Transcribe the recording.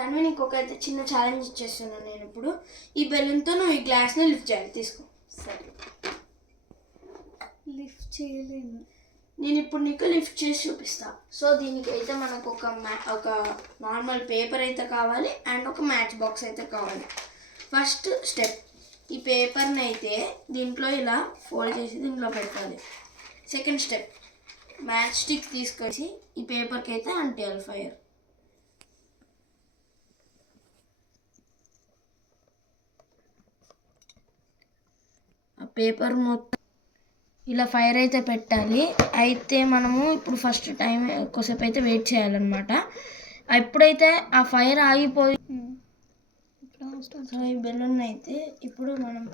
తను నీకు అయితే చిన్న ఛాలెంజ్ ఇచ్చేస్తున్నాను నేను ఇప్పుడు. ఈ బెలూన్తో నువ్వు ఈ గ్లాస్ని లిఫ్ట్ చేయాలి. తీసుకో. సరే. లిఫ్ట్ చేయలేను. నేను ఇప్పుడు నీకు లిఫ్ట్ చేసి చూపిస్తా. సో దీనికైతే మనకు ఒక నార్మల్ పేపర్ అయితే కావాలి అండ్ ఒక మ్యాచ్ బాక్స్ అయితే కావాలి. ఫస్ట్ స్టెప్, ఈ పేపర్ని అయితే దీంట్లో ఇలా ఫోల్డ్ చేసి దీంట్లో పెట్టాలి. సెకండ్ స్టెప్, మ్యాచ్ స్టిక్ తీసుకొచ్చి ఈ పేపర్కి అయితే అంటేయాలి ఫైర్. ఆ పేపర్ మొత్తం ఇలా ఫైర్ అయితే పెట్టాలి. అయితే మనము ఇప్పుడు ఫస్ట్ టైం ఎక్కువసేపు అయితే వెయిట్ చేయాలన్నమాట. ఎప్పుడైతే ఆ ఫైర్ ఆగిపోయి ఈ బెలూన్ అయితే ఇప్పుడు మనం